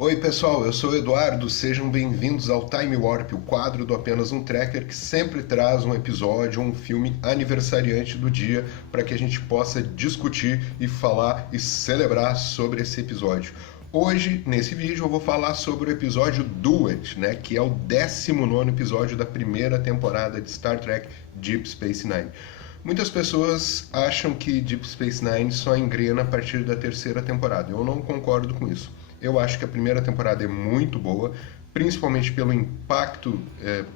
Oi pessoal, eu sou o Eduardo, sejam bem-vindos ao Time Warp, o quadro do Apenas um Trekker que sempre traz um episódio ou um filme aniversariante do dia para que a gente possa discutir e falar e celebrar sobre esse episódio. Hoje, nesse vídeo, eu vou falar sobre o episódio Do It, né, que é o 19º episódio da primeira temporada de Star Trek Deep Space Nine. Muitas pessoas acham que Deep Space Nine só engrena a partir da terceira temporada. Eu não concordo com isso. Eu acho que a primeira temporada é muito boa, principalmente pelo impacto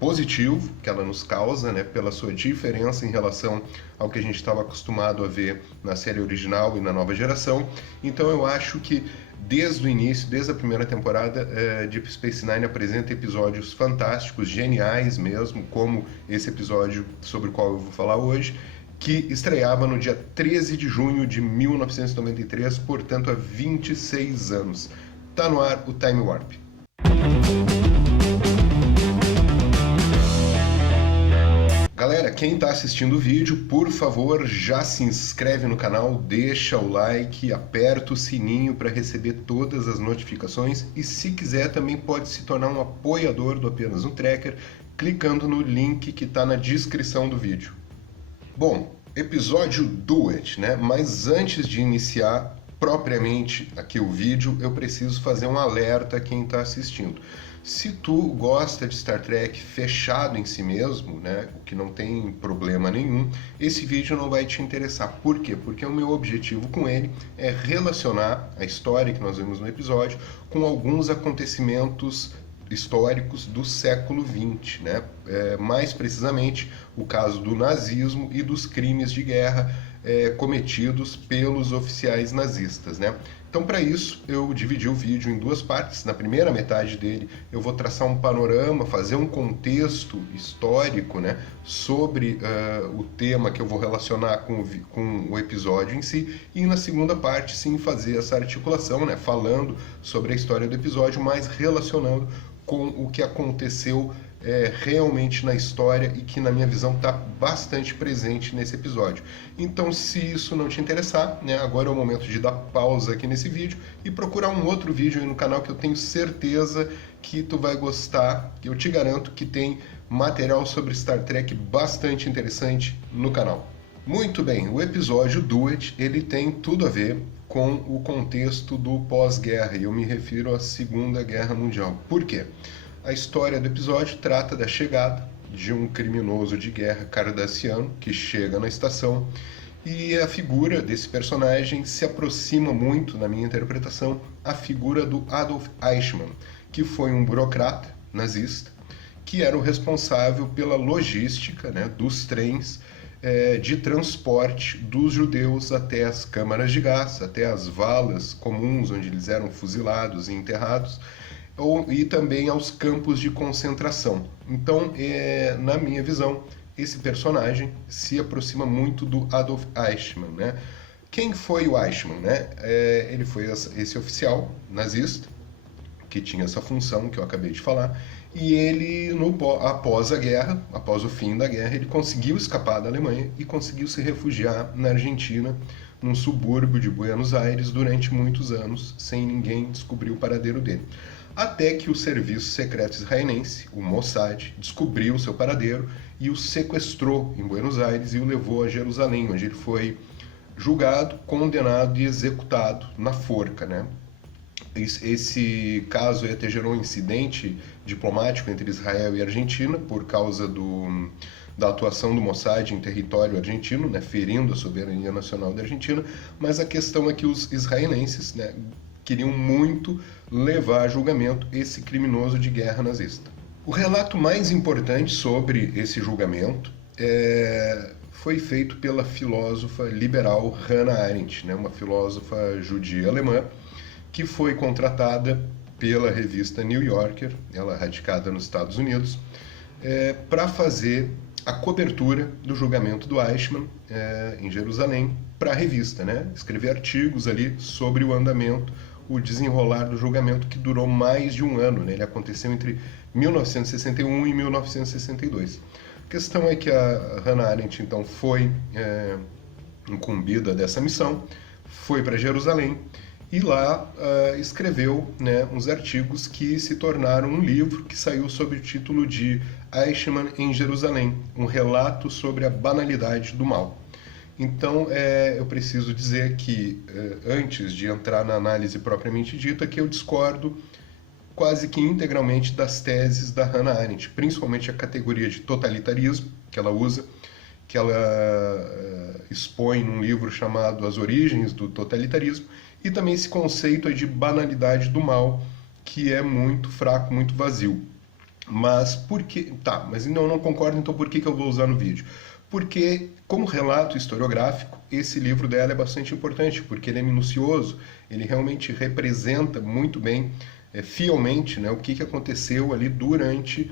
positivo que ela nos causa, né, pela sua diferença em relação ao que a gente estava acostumado a ver na série original e na nova geração. Então eu acho que desde o início, desde a primeira temporada, Deep Space Nine apresenta episódios fantásticos, geniais mesmo, como esse episódio sobre o qual eu vou falar hoje, que estreava no dia 13 de junho de 1993, portanto há 26 anos. Tá no ar o Time Warp. Galera, quem está assistindo o vídeo, por favor, já se inscreve no canal, deixa o like, aperta o sininho para receber todas as notificações e se quiser também pode se tornar um apoiador do Apenas um Trekker clicando no link que está na descrição do vídeo. Bom, episódio Do It, né? Mas antes de iniciar propriamente aqui o vídeo, eu preciso fazer um alerta a quem está assistindo. Se tu gosta de Star Trek fechado em si mesmo, né, o que não tem problema nenhum, esse vídeo não vai te interessar. Por quê? Porque o meu objetivo com ele é relacionar a história que nós vimos no episódio com alguns acontecimentos históricos do século XX, né? Mais precisamente o caso do nazismo e dos crimes de guerra cometidos pelos oficiais nazistas, né? Então, para isso, eu dividi o vídeo em duas partes. Na primeira metade dele, eu vou traçar um panorama, fazer um contexto histórico, né, sobre o tema que eu vou relacionar com o episódio em si. E na segunda parte, sim, fazer essa articulação, né, falando sobre a história do episódio, mas relacionando com o que aconteceu realmente na história e que, na minha visão, está bastante presente nesse episódio. Então, se isso não te interessar, né, agora é o momento de dar pausa aqui nesse vídeo e procurar um outro vídeo aí no canal que eu tenho certeza que tu vai gostar. Eu te garanto que tem material sobre Star Trek bastante interessante no canal. Muito bem, o episódio Do It, ele tem tudo a ver com o contexto do pós-guerra, e eu me refiro à Segunda Guerra Mundial. Por quê? A história do episódio trata da chegada de um criminoso de guerra cardassiano que chega na estação e a figura desse personagem se aproxima muito, na minha interpretação, à figura do Adolf Eichmann, que foi um burocrata nazista que era o responsável pela logística, né, dos trens de transporte dos judeus até as câmaras de gás, até as valas comuns onde eles eram fuzilados e enterrados, e também aos campos de concentração. Então, na minha visão, esse personagem se aproxima muito do Adolf Eichmann, né? Quem foi o Eichmann, né? Ele foi esse oficial nazista que tinha essa função que eu acabei de falar, e ele, após a guerra, após o fim da guerra, ele conseguiu escapar da Alemanha e conseguiu se refugiar na Argentina, num subúrbio de Buenos Aires, durante muitos anos, sem ninguém descobrir o paradeiro dele. Até que o serviço secreto israelense, o Mossad, descobriu o seu paradeiro e o sequestrou em Buenos Aires e o levou a Jerusalém, onde ele foi julgado, condenado e executado na forca, né? Esse caso até gerou um incidente diplomático entre Israel e Argentina por causa da atuação do Mossad em território argentino, né, ferindo a soberania nacional da Argentina, mas a questão é que os israelenses, né, queriam muito levar a julgamento esse criminoso de guerra nazista. O relato mais importante sobre esse julgamento foi feito pela filósofa liberal Hannah Arendt, né, uma filósofa judia alemã, que foi contratada pela revista New Yorker, ela radicada nos Estados Unidos, para fazer a cobertura do julgamento do Eichmann em Jerusalém para a revista, né? Escrever artigos ali sobre o andamento, o desenrolar do julgamento, que durou mais de um ano, né? Ele aconteceu entre 1961 e 1962. A questão é que a Hannah Arendt, então, foi incumbida dessa missão, foi para Jerusalém e lá escreveu, né, uns artigos que se tornaram um livro que saiu sob o título de Eichmann em Jerusalém, um relato sobre a banalidade do mal. Então, eu preciso dizer que, antes de entrar na análise propriamente dita, que eu discordo quase que integralmente das teses da Hannah Arendt, principalmente a categoria de totalitarismo que ela usa, que ela expõe num livro chamado As Origens do Totalitarismo, e também esse conceito de banalidade do mal, que é muito fraco, muito vazio. Mas por que... Tá, mas não concordo, então por que eu vou usar no vídeo? Porque, como relato historiográfico, esse livro dela é bastante importante, porque ele é minucioso, ele realmente representa muito bem, fielmente, né, o que aconteceu ali durante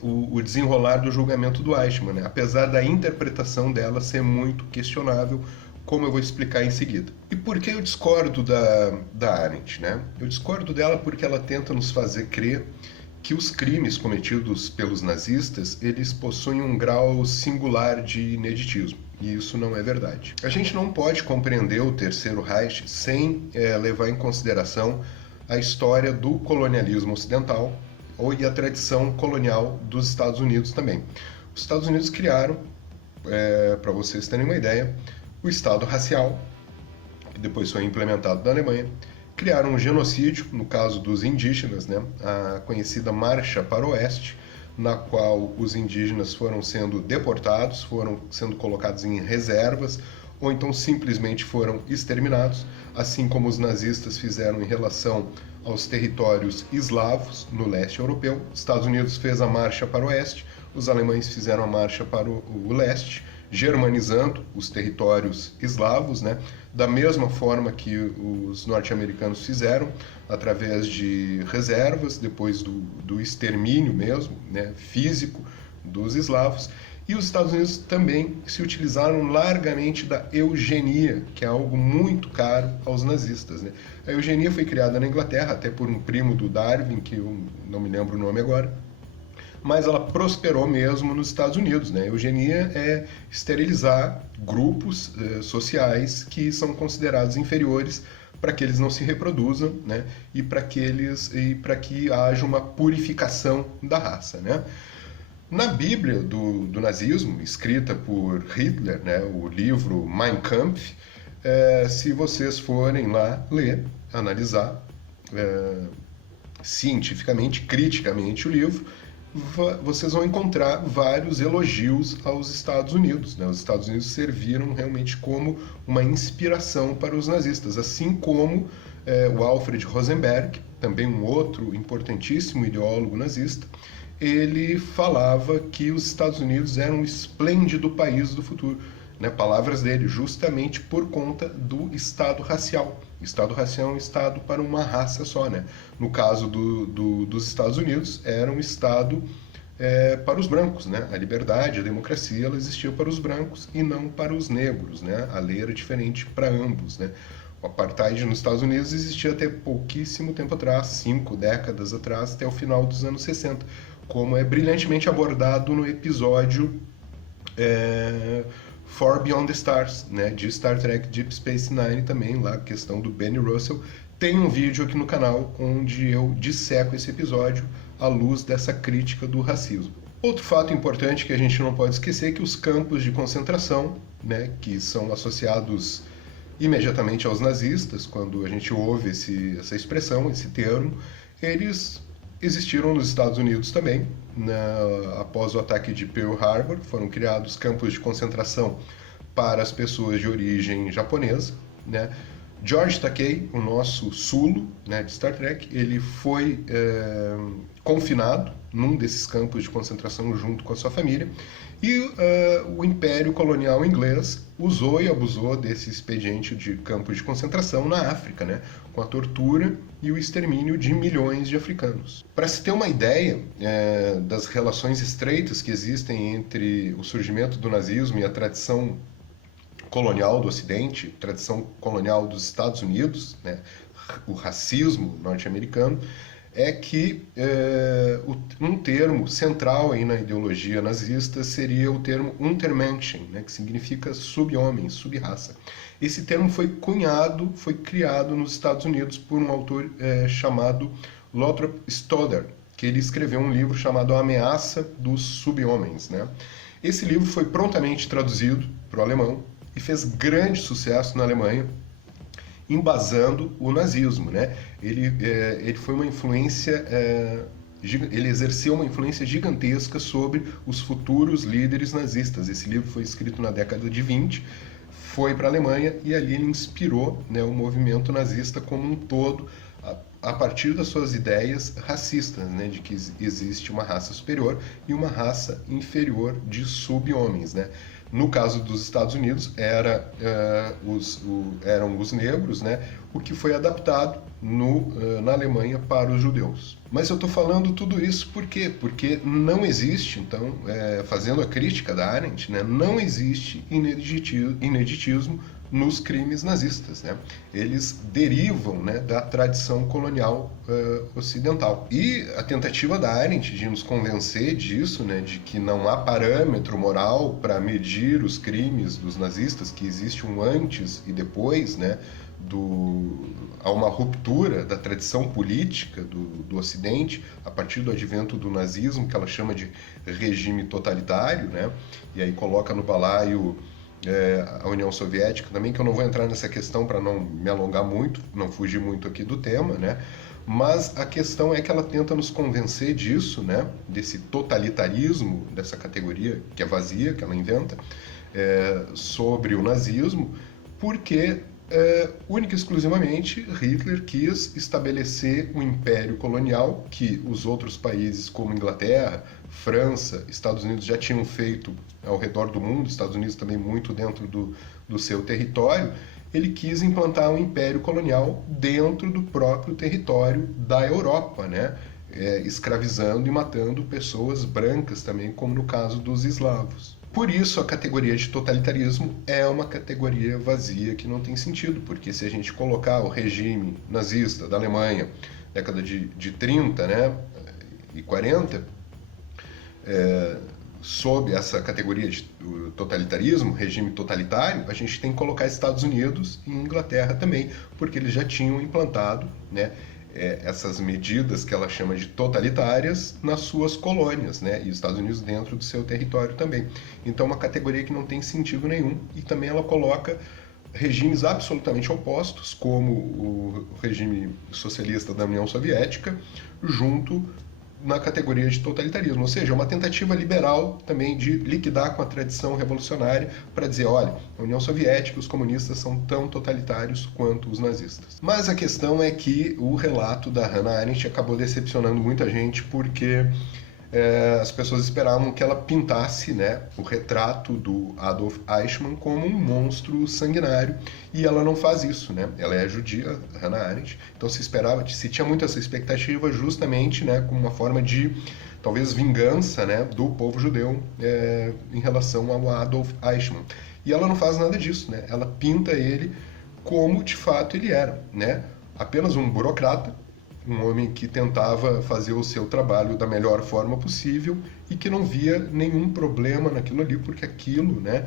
o desenrolar do julgamento do Eichmann, né? Apesar da interpretação dela ser muito questionável, como eu vou explicar em seguida. E por que eu discordo da Arendt, né? Eu discordo dela porque ela tenta nos fazer crer que os crimes cometidos pelos nazistas, eles possuem um grau singular de ineditismo. E isso não é verdade. A gente não pode compreender o Terceiro Reich sem levar em consideração a história do colonialismo ocidental e a tradição colonial dos Estados Unidos também. Os Estados Unidos criaram, para vocês terem uma ideia, o Estado racial, que depois foi implementado na Alemanha, criaram um genocídio, no caso dos indígenas, né, a conhecida Marcha para o Oeste, na qual os indígenas foram sendo deportados, foram sendo colocados em reservas, ou então simplesmente foram exterminados, assim como os nazistas fizeram em relação aos territórios eslavos no leste europeu. Os Estados Unidos fez a Marcha para o Oeste, os alemães fizeram a Marcha para o Leste, germanizando os territórios eslavos, né? Da mesma forma que os norte-americanos fizeram, através de reservas, depois do extermínio mesmo, né, físico dos eslavos. E os Estados Unidos também se utilizaram largamente da eugenia, que é algo muito caro aos nazistas, né? A eugenia foi criada na Inglaterra, até por um primo do Darwin, que eu não me lembro o nome agora, mas ela prosperou mesmo nos Estados Unidos, né? A eugenia é esterilizar grupos sociais que são considerados inferiores para que eles não se reproduzam, né? E para que haja uma purificação da raça, né? Na Bíblia do nazismo, escrita por Hitler, né, o livro Mein Kampf, se vocês forem lá ler, analisar cientificamente, criticamente o livro, vocês vão encontrar vários elogios aos Estados Unidos, né? Os Estados Unidos serviram realmente como uma inspiração para os nazistas, assim como o Alfred Rosenberg, também um outro importantíssimo ideólogo nazista, ele falava que os Estados Unidos eram um esplêndido país do futuro, né? Palavras dele, justamente por conta do Estado racial. O Estado racial é um Estado para uma raça só, né? No caso dos Estados Unidos, era um Estado para os brancos, né? A liberdade, a democracia, ela existia para os brancos e não para os negros, né? A lei era diferente para ambos, né? O apartheid nos Estados Unidos existia até pouquíssimo tempo atrás, 5 décadas atrás, até o final dos anos 60, como é brilhantemente abordado no episódio Far Beyond the Stars, né, de Star Trek Deep Space Nine também, lá a questão do Benny Russell. Tem um vídeo aqui no canal onde eu disseco esse episódio à luz dessa crítica do racismo. Outro fato importante que a gente não pode esquecer é que os campos de concentração, né, que são associados imediatamente aos nazistas, quando a gente ouve essa expressão, esse termo, eles existiram nos Estados Unidos também. Após o ataque de Pearl Harbor, foram criados campos de concentração para as pessoas de origem japonesa, né? George Takei, o nosso Sulu, né, de Star Trek, ele foi confinado num desses campos de concentração junto com a sua família, e o Império Colonial Inglês usou e abusou desse expediente de campos de concentração na África, né, com a tortura e o extermínio de milhões de africanos. Para se ter uma ideia das relações estreitas que existem entre o surgimento do nazismo e a tradição colonial do Ocidente, tradição colonial dos Estados Unidos, né, o racismo norte-americano, é que um termo central aí na ideologia nazista seria o termo Untermenschen, né, que significa sub-homem, sub-raça. Esse termo foi criado nos Estados Unidos por um autor chamado Lothrop Stoddard, que ele escreveu um livro chamado A Ameaça dos Sub-Homens, né? Esse livro foi prontamente traduzido para o alemão e fez grande sucesso na Alemanha, embasando o nazismo, né? Ele foi uma influência, ele exerceu uma influência gigantesca sobre os futuros líderes nazistas. Esse livro foi escrito na década de 20, foi para a Alemanha e ali ele inspirou, né, o movimento nazista como um todo, a partir das suas ideias racistas, né, de que existe uma raça superior e uma raça inferior de sub-homens, né? No caso dos Estados Unidos, eram os negros, né, o que foi adaptado na Alemanha para os judeus. Mas eu estou falando tudo isso por quê? Porque não existe, então, fazendo a crítica da Arendt, né, não existe ineditismo nos crimes nazistas, né? Eles derivam, né, da tradição colonial ocidental. E a tentativa da Arendt de nos convencer disso, né, de que não há parâmetro moral para medir os crimes dos nazistas, que existe um antes e depois, né, há uma ruptura da tradição política do Ocidente a partir do advento do nazismo, que ela chama de regime totalitário, né? E aí coloca no balaio a União Soviética também, que eu não vou entrar nessa questão para não me alongar muito, não fugir muito aqui do tema, né? Mas a questão é que ela tenta nos convencer disso, né? Desse totalitarismo, dessa categoria que é vazia, que ela inventa, sobre o nazismo, porque única e exclusivamente Hitler quis estabelecer um império colonial que os outros países como Inglaterra, França, Estados Unidos já tinham feito ao redor do mundo, Estados Unidos também muito dentro do seu território. Ele quis implantar um império colonial dentro do próprio território da Europa, né? Escravizando e matando pessoas brancas também, como no caso dos eslavos. Por isso, a categoria de totalitarismo é uma categoria vazia que não tem sentido, porque se a gente colocar o regime nazista da Alemanha, década de 30, né, e 40, sob essa categoria de totalitarismo, regime totalitário, a gente tem que colocar Estados Unidos e Inglaterra também, porque eles já tinham implantado, né, essas medidas que ela chama de totalitárias nas suas colônias, né? E os Estados Unidos dentro do seu território também. Então, uma categoria que não tem sentido nenhum, e também ela coloca regimes absolutamente opostos, como o regime socialista da União Soviética, junto na categoria de totalitarismo, ou seja, uma tentativa liberal também de liquidar com a tradição revolucionária para dizer, olha, a União Soviética e os comunistas são tão totalitários quanto os nazistas. Mas a questão é que o relato da Hannah Arendt acabou decepcionando muita gente porque as pessoas esperavam que ela pintasse, né, o retrato do Adolf Eichmann como um monstro sanguinário, e ela não faz isso, né? Ela é judia, Hannah Arendt, então se tinha muito essa expectativa justamente, né, como uma forma de talvez vingança, né, do povo judeu em relação ao Adolf Eichmann. E ela não faz nada disso, né? Ela pinta ele como de fato ele era, né? Apenas um burocrata, um homem que tentava fazer o seu trabalho da melhor forma possível e que não via nenhum problema naquilo ali, porque aquilo, né,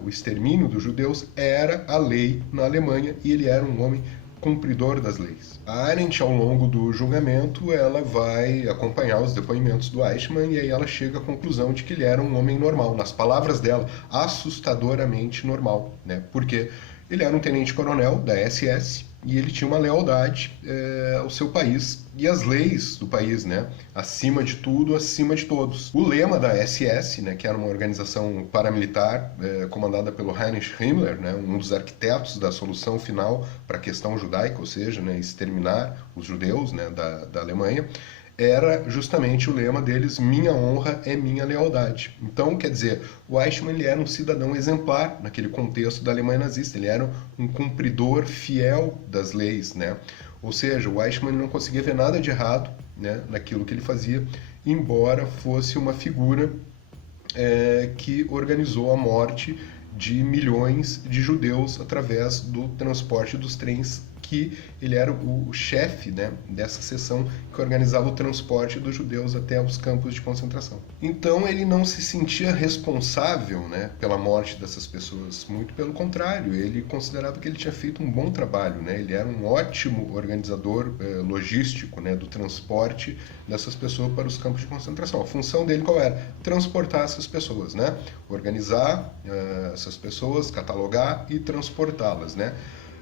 o extermínio dos judeus era a lei na Alemanha e ele era um homem cumpridor das leis. A Arendt, ao longo do julgamento, ela vai acompanhar os depoimentos do Eichmann e aí ela chega à conclusão de que ele era um homem normal, nas palavras dela, assustadoramente normal, né? Porque ele era um tenente-coronel da SS e ele tinha uma lealdade ao seu país e às leis do país, né? Acima de tudo, acima de todos. O lema da SS, né, que era uma organização paramilitar comandada pelo Heinrich Himmler, né, um dos arquitetos da solução final para a questão judaica, ou seja, né, exterminar os judeus, né, da Alemanha, era justamente o lema deles, minha honra é minha lealdade. Então, quer dizer, o Eichmann ele era um cidadão exemplar naquele contexto da Alemanha nazista, ele era um cumpridor fiel das leis, né? Ou seja, o Eichmann não conseguia ver nada de errado, né, naquilo que ele fazia, embora fosse uma figura que organizou a morte de milhões de judeus através do transporte dos trens que ele era o chefe, né, dessa seção que organizava o transporte dos judeus até os campos de concentração. Então ele não se sentia responsável, né, pela morte dessas pessoas, muito pelo contrário, ele considerava que ele tinha feito um bom trabalho, né, ele era um ótimo organizador logístico, né, do transporte dessas pessoas para os campos de concentração. A função dele qual era? Transportar essas pessoas, né, organizar essas pessoas, catalogar e transportá-las, né.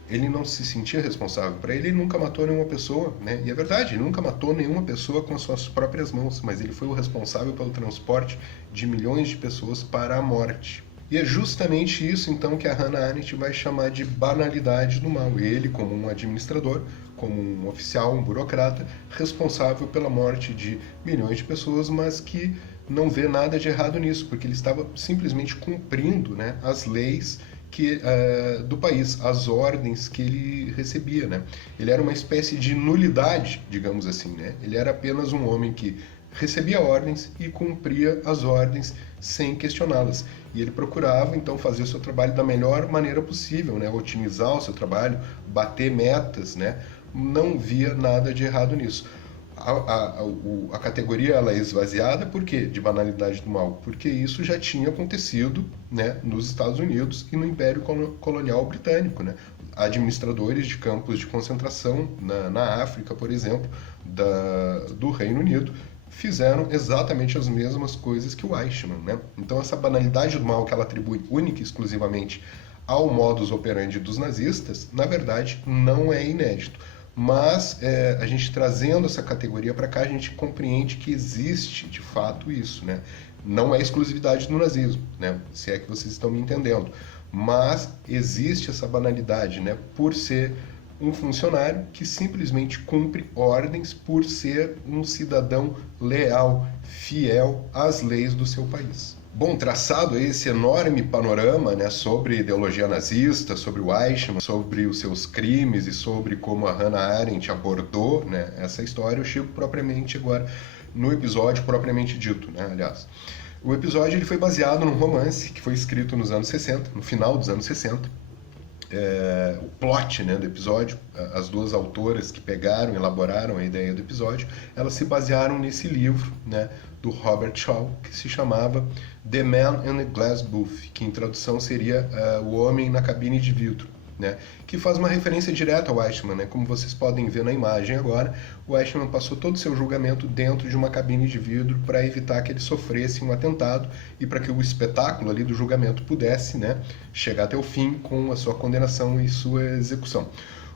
Ele não se sentia responsável. Para ele nunca matou nenhuma pessoa, né? E é verdade, ele nunca matou nenhuma pessoa com as suas próprias mãos, mas ele foi o responsável pelo transporte de milhões de pessoas para a morte. E é justamente isso, então, que a Hannah Arendt vai chamar de banalidade do mal. Ele, como um administrador, como um oficial, um burocrata, responsável pela morte de milhões de pessoas, mas que não vê nada de errado nisso, porque ele estava simplesmente cumprindo, né, as leis do país, as ordens que ele recebia, né? Ele era uma espécie de nulidade, digamos assim, né? Ele era apenas um homem que recebia ordens e cumpria as ordens sem questioná-las. E ele procurava, então, fazer o seu trabalho da melhor maneira possível, né? Otimizar o seu trabalho, bater metas, né? Não via nada de errado nisso. A categoria ela é esvaziada, por quê? De banalidade do mal? Porque isso já tinha acontecido, né, nos Estados Unidos e no Império Colonial Britânico, né? Administradores de campos de concentração na África, por exemplo, do Reino Unido, fizeram exatamente as mesmas coisas que o Eichmann, né? Então essa banalidade do mal que ela atribui única e exclusivamente ao modus operandi dos nazistas, na verdade, não é inédito. Mas a gente trazendo essa categoria para cá, a gente compreende que existe de fato isso, né? Não é exclusividade do nazismo, né? Se é que vocês estão me entendendo. Mas existe essa banalidade, né? Por ser um funcionário que simplesmente cumpre ordens por ser um cidadão leal, fiel às leis do seu país. Bom, traçado esse enorme panorama, né, sobre a ideologia nazista, sobre o Eichmann, sobre os seus crimes e sobre como a Hannah Arendt abordou, né, essa história, eu chego propriamente agora no episódio propriamente dito, né, aliás. O episódio ele foi baseado num romance que foi escrito nos anos 60, no final dos anos 60. O plot, né, do episódio, as duas autoras que pegaram e elaboraram a ideia do episódio, elas se basearam nesse livro, né, do Robert Shaw, que se chamava The Man in the Glass Booth, que em tradução seria O Homem na Cabine de Vidro, né, que faz uma referência direta ao Eichmann, né, como vocês podem ver na imagem agora. O Eichmann passou todo o seu julgamento dentro de uma cabine de vidro para evitar que ele sofresse um atentado e para que o espetáculo ali do julgamento pudesse, né, chegar até o fim com a sua condenação e sua execução.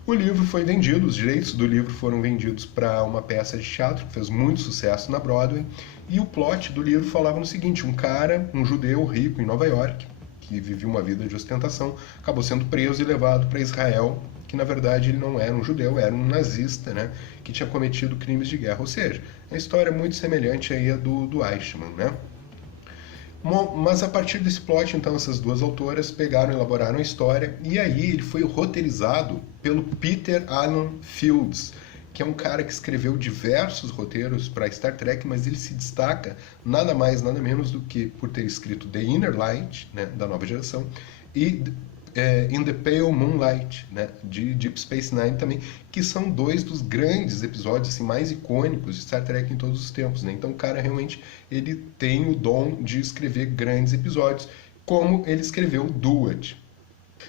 O livro foi vendido, os direitos do livro foram vendidos para uma peça de teatro que fez muito sucesso na Broadway, e o plot do livro falava no seguinte: um cara, um judeu rico em Nova York, que vivia uma vida de ostentação, acabou sendo preso e levado para Israel, que na verdade ele não era um judeu, era um nazista, né, que tinha cometido crimes de guerra. Ou seja, é uma história muito semelhante aí a do Eichmann, né? Mas a partir desse plot, então, essas duas autoras pegaram e elaboraram a história, e aí ele foi roteirizado pelo Peter Allen Fields, que é um cara que escreveu diversos roteiros para Star Trek, mas ele se destaca nada mais, nada menos do que por ter escrito The Inner Light, né, da nova geração, e In the Pale Moonlight, né, de Deep Space Nine também, que são dois dos grandes episódios assim, mais icônicos de Star Trek em todos os tempos, né? Então o cara realmente ele tem o dom de escrever grandes episódios, como ele escreveu Do It.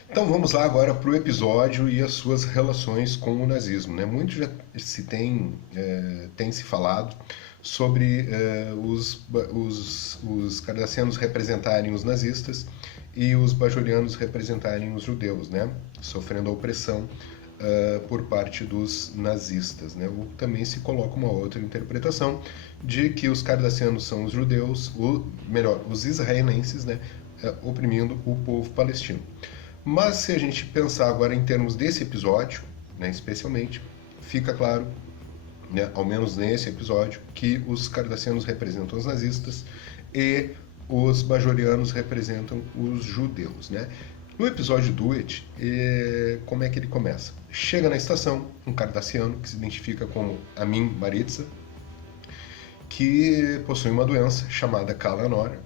Então vamos lá agora para o episódio e as suas relações com o nazismo, né? Muito já se tem se falado sobre os cardassianos representarem os nazistas e os bajorianos representarem os judeus, né, sofrendo a opressão por parte dos nazistas, né. Ou também se coloca uma outra interpretação de que os cardassianos são os judeus, os israelenses, né, oprimindo o povo palestino. Mas se a gente pensar agora em termos desse episódio, né, especialmente, fica claro, né, ao menos nesse episódio, que os cardassianos representam os nazistas e os bajorianos representam os judeus, né? No episódio Do It, como é que ele começa? Chega na estação um cardassiano que se identifica como Amin Maritza, que possui uma doença chamada Kalanora,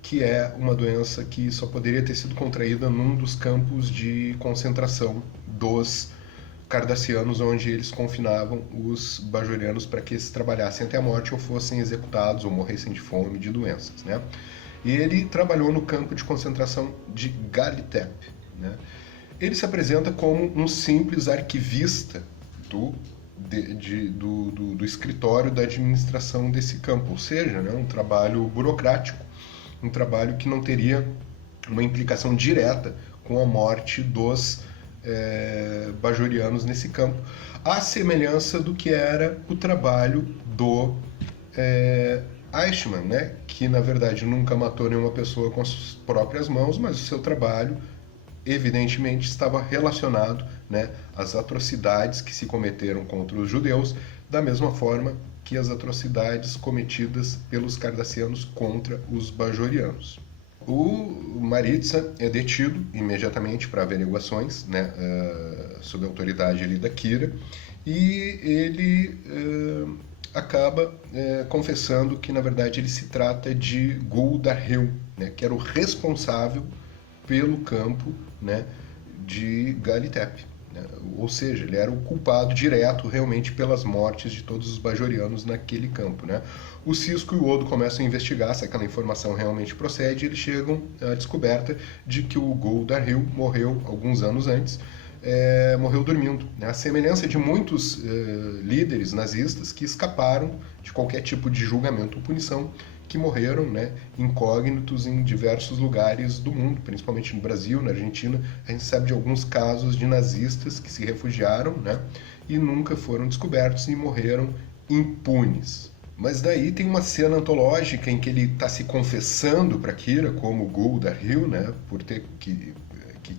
que é uma doença que só poderia ter sido contraída num dos campos de concentração dos cardassianos, onde eles confinavam os bajorianos para que eles trabalhassem até a morte ou fossem executados ou morressem de fome, de doenças, né? E ele trabalhou no campo de concentração de Galitep, né? Ele se apresenta como um simples arquivista do escritório da administração desse campo, ou seja, né, um trabalho burocrático, um trabalho que não teria uma implicação direta com a morte dos bajorianos nesse campo, à semelhança do que era o trabalho do Eichmann, né, que na verdade nunca matou nenhuma pessoa com as próprias mãos, mas o seu trabalho evidentemente estava relacionado, né, às atrocidades que se cometeram contra os judeus, da mesma forma que as atrocidades cometidas pelos cardassianos contra os bajorianos. O Maritsa é detido imediatamente para averiguações, né, sob a autoridade ali da Kira, e ele acaba confessando que na verdade ele se trata de Gul Darhil, né, que era o responsável pelo campo, né, de Galitep, né? Ou seja, ele era o culpado direto realmente pelas mortes de todos os bajorianos naquele campo, né? O Cisco e o Odo começam a investigar se aquela informação realmente procede, e eles chegam à descoberta de que o Gul Darhil morreu alguns anos antes, morreu dormindo, né? A semelhança de muitos líderes nazistas que escaparam de qualquer tipo de julgamento ou punição, que morreram, né, incógnitos em diversos lugares do mundo, principalmente no Brasil, na Argentina. A gente sabe de alguns casos de nazistas que se refugiaram, né, e nunca foram descobertos e morreram impunes. Mas daí tem uma cena antológica em que ele está se confessando para Kira como Gul Darhil, né, por ter que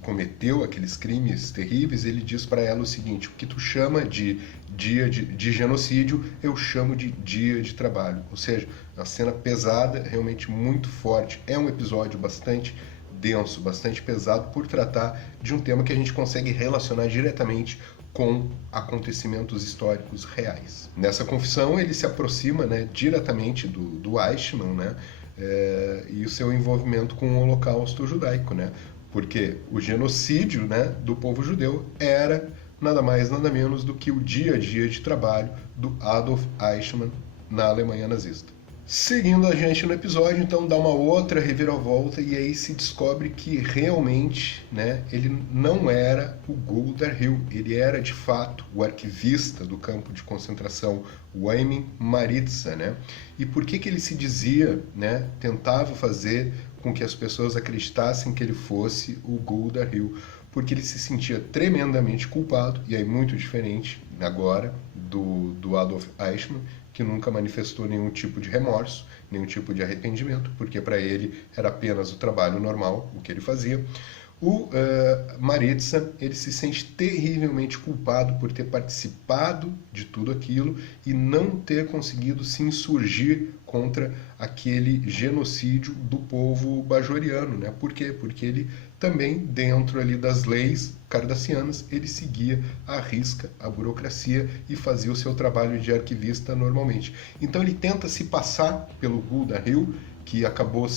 cometeu aqueles crimes terríveis. Ele diz para ela o seguinte: o que tu chama de dia de genocídio, eu chamo de dia de trabalho. Ou seja, uma cena pesada, realmente muito forte. É um episódio bastante denso, bastante pesado, por tratar de um tema que a gente consegue relacionar diretamente com acontecimentos históricos reais. Nessa confissão ele se aproxima, né, diretamente do Eichmann, né, e o seu envolvimento com o Holocausto judaico, né, porque o genocídio, né, do povo judeu era nada mais, nada menos do que o dia a dia de trabalho do Adolf Eichmann na Alemanha nazista. Seguindo a gente no episódio, então dá uma outra reviravolta e aí se descobre que realmente, né, ele não era o Gul Darhil, ele era de fato o arquivista do campo de concentração, o Emin Maritsa, né? E por que ele se dizia, né, tentava fazer com que as pessoas acreditassem que ele fosse o Gul Darhil? Porque ele se sentia tremendamente culpado, e aí muito diferente agora do Adolf Eichmann, que nunca manifestou nenhum tipo de remorso, nenhum tipo de arrependimento, porque para ele era apenas o trabalho normal, o que ele fazia. O Maritsa, ele se sente terrivelmente culpado por ter participado de tudo aquilo e não ter conseguido se insurgir contra aquele genocídio do povo bajoriano, né? Por quê? Porque ele também, dentro ali das leis cardassianas, ele seguia à risca a burocracia e fazia o seu trabalho de arquivista normalmente. Então ele tenta se passar pelo Gul Darhil, que acabou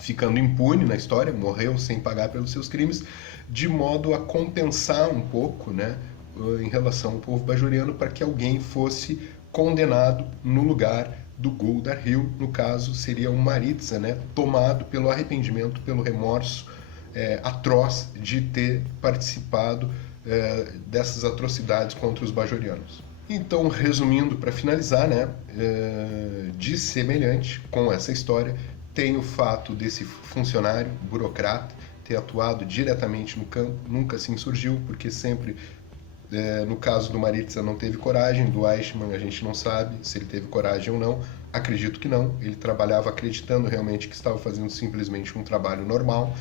ficando impune na história, morreu sem pagar pelos seus crimes, de modo a compensar um pouco, né, em relação ao povo bajoriano, para que alguém fosse condenado no lugar do Gul Darhil. No caso seria o Maritsa, né, tomado pelo arrependimento, pelo remorso atroz de ter participado dessas atrocidades contra os bajorianos. Então, resumindo, para finalizar, né, de semelhante com essa história, tem o fato desse funcionário burocrata ter atuado diretamente no campo, nunca se insurgiu, porque sempre, no caso do Maritsa, não teve coragem. Do Eichmann a gente não sabe se ele teve coragem ou não, acredito que não, ele trabalhava acreditando realmente que estava fazendo simplesmente um trabalho normal.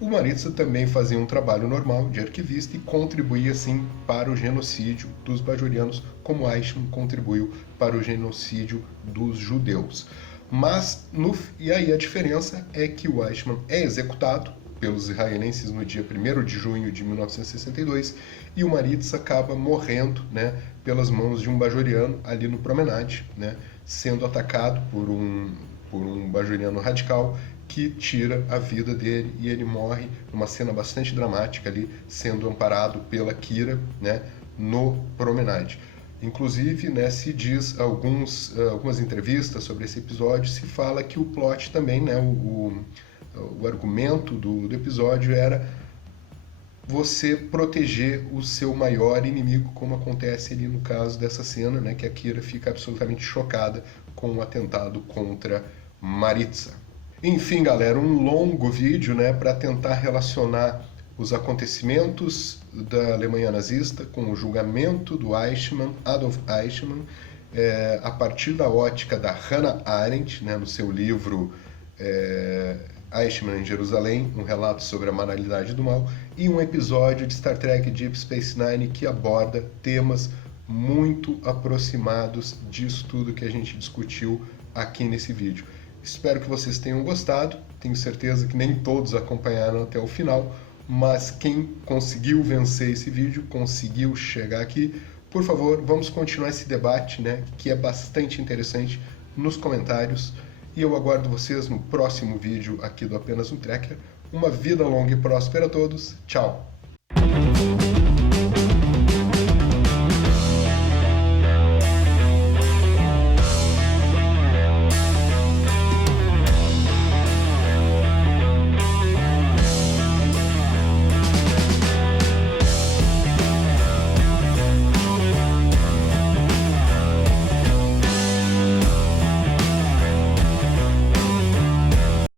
O Maritsa também fazia um trabalho normal de arquivista e contribuía, assim, para o genocídio dos bajorianos, como Eichmann contribuiu para o genocídio dos judeus. Mas, e aí a diferença é que o Eichmann é executado pelos israelenses no dia 1º de junho de 1962 e o Maritsa acaba morrendo, né, pelas mãos de um bajoriano ali no Promenade, né, sendo atacado por um bajoriano radical que tira a vida dele e ele morre numa cena bastante dramática ali, sendo amparado pela Kira, né, no Promenade. Inclusive, né, se diz algumas entrevistas sobre esse episódio, se fala que o plot também, né, o argumento do episódio era você proteger o seu maior inimigo, como acontece ali no caso dessa cena, né, que a Kira fica absolutamente chocada com o atentado contra Maritza. Enfim, galera, um longo vídeo, né, para tentar relacionar os acontecimentos da Alemanha nazista com o julgamento do Adolf Eichmann, a partir da ótica da Hannah Arendt, né, no seu livro Eichmann em Jerusalém, um relato sobre a moralidade do mal, e um episódio de Star Trek Deep Space Nine que aborda temas muito aproximados disso tudo que a gente discutiu aqui nesse vídeo. Espero que vocês tenham gostado, tenho certeza que nem todos acompanharam até o final, mas quem conseguiu vencer esse vídeo, conseguiu chegar aqui, por favor, vamos continuar esse debate, né, que é bastante interessante, nos comentários. E eu aguardo vocês no próximo vídeo aqui do Apenas um Trekker. Uma vida longa e próspera a todos. Tchau!